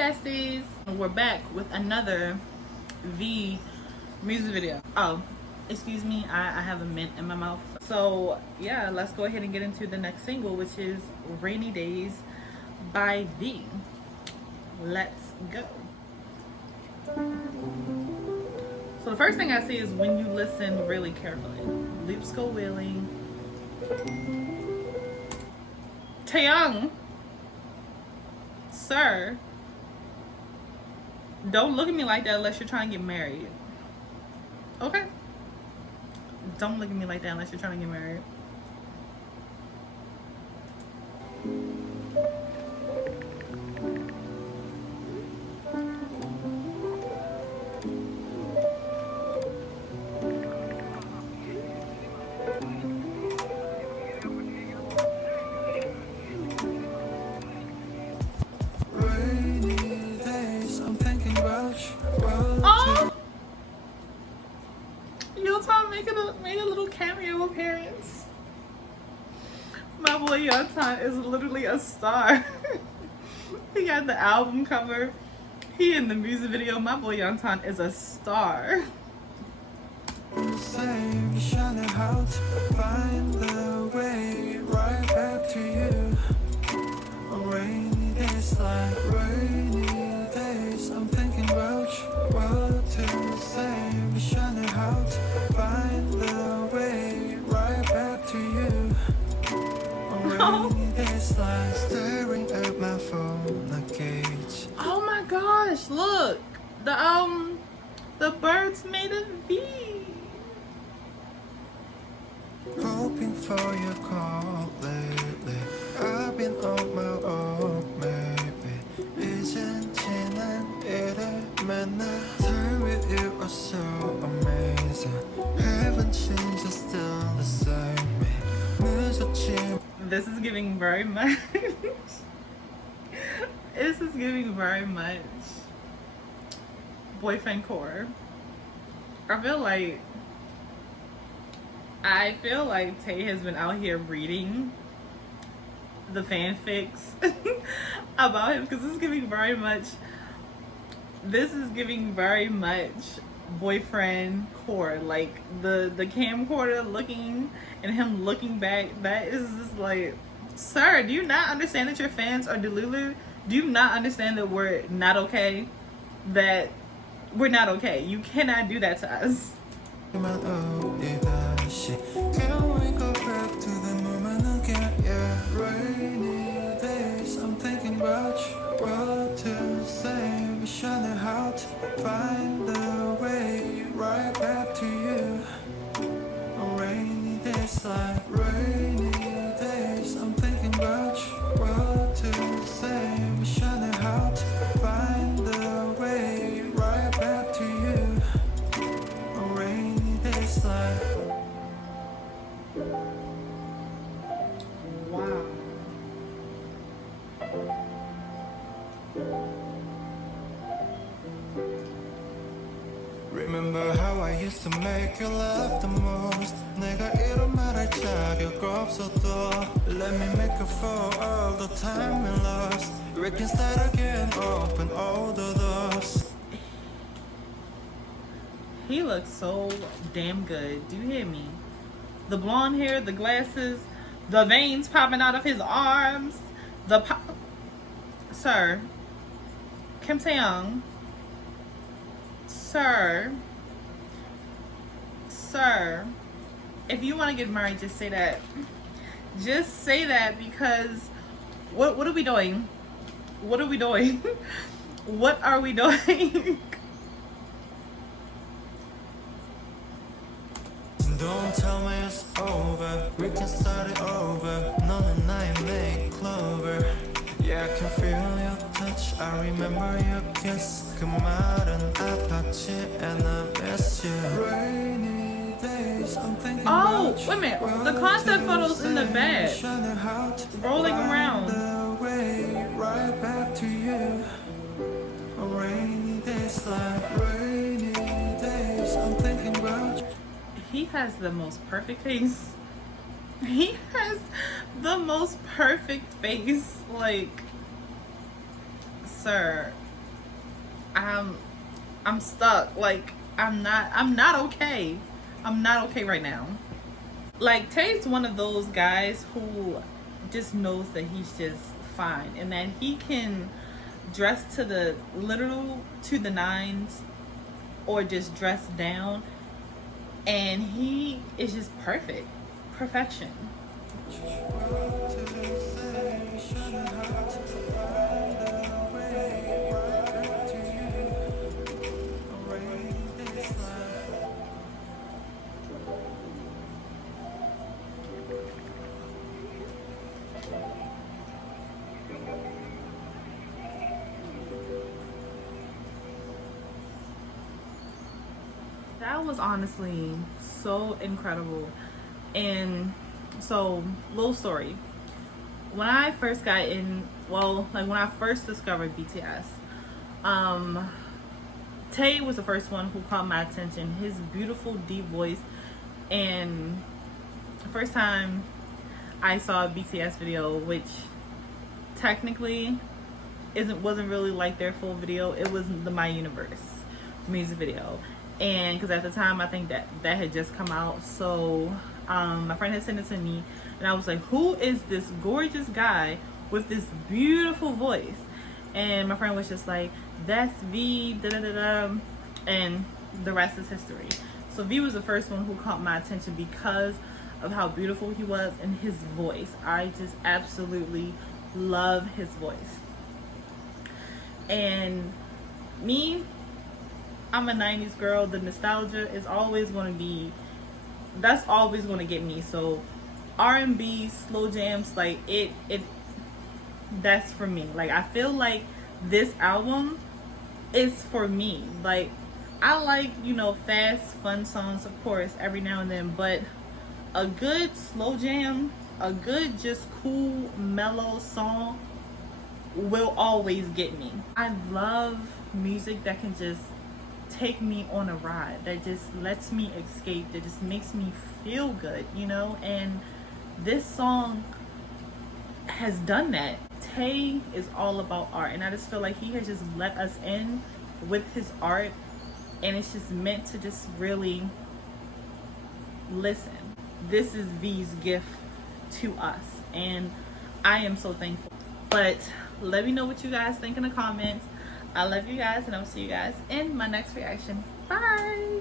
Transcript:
besties, we're back with another V music video. Oh, excuse me, I have a mint in my mouth. So yeah, let's go ahead and get into the next single, which is Rainy Days by V. Let's go. So the first thing I see is when you listen really carefully. Lips go wheeling. Taeyong, sir, don't look at me like that unless you're trying to get married. Okay? Don't look at me like that unless you're trying to get married. Oh! Yulton made a little cameo appearance. My boy Yulton is literally a star. He got the album cover. He in the music video. My boy Yulton is a star. Find the way right back to you. Rainy days like rainy days. I'm thinking about what to say. Shine out. Find the way right back to you. Rainy days like staring at my phone like cage. Oh my gosh! Look, the birds made a V. Hoping for your call lately. I've been on my own, maybe. 이젠 지난 일을 맨날. Time with you was so amazing. Haven't changed, it's still the same. 늦었지. This is giving very much. This is giving very much boyfriend core. I feel like Tay has been out here reading the fanfics about him, because this is giving very much boyfriend core. Like the camcorder looking and him looking back, that is just like, sir, do you not understand that your fans are delulu? Do you not understand that we're not okay? That we're not okay. You cannot do that to us. Can we go back to the moment again? Yeah, rainy days. I'm thinking about what to say. We shine out, find the way right back to you. Rainy days like rainy days. I'm thinking about what to say. We shine out, find the way right back to you. Rainy days like. Wow. Remember how I used to make you laugh the most. 내가 이런 말할 자격 없어도 let me make up for all the time we lost. We can start again, open all the doors. He looks so damn good. Do you hear me? The blonde hair, the glasses, the veins popping out of his arms, Sir, Kim Taeyong, sir, if you want to get married, just say that. Just say that, because what are we doing? What are we doing? What are we doing? Don't tell me it's over. We can start it over. None and I make clover. Yeah, I can feel your touch. I remember your kiss. Come out and 아팠지 and I miss you. Rainy days, I'm thinking Oh, about wait a minute. The concept photos in the bed, rolling around. The way right back to you. Rainy days like rainy days. I'm thinking about you. He has the most perfect face. He has the most perfect face. Like, sir, I'm I'm stuck. Like I'm not okay. I'm not okay right now. Like Tay's one of those guys who just knows that he's just fine and that he can dress to the literal to the nines or just dress down, and he is just perfect. Perfection. That was honestly so incredible. And so, little story. When I first got in, well, like when I first discovered BTS, um, Tay was the first one who caught my attention. His beautiful deep voice, and the first time I saw a BTS video, which technically wasn't really like their full video. It was the My Universe music video, and because at the time I think that had just come out, so my friend had sent it to me, and I was like, "Who is this gorgeous guy with this beautiful voice?" And my friend was just like, "That's V, da da da da," and the rest is history. So V was the first one who caught my attention because of how beautiful he was and his voice. I just absolutely love his voice. And me, I'm a 90s girl. The nostalgia is always going to be, that's always going to get me. So R&B, slow jams, like it that's for me. Like I feel like this album is for me. Like I like, fast, fun songs, of course, every now and then, but a good slow jam, a good just cool mellow song will always get me. I love music that can just take me on a ride, that just lets me escape, that just makes me feel good, and this song has done that. Tay is all about art, and I just feel like he has just let us in with his art, and it's just meant to just really listen. This is V's gift to us, and I am so thankful. But let me know what you guys think in the comments. I love you guys, and I'll see you guys in my next reaction. Bye.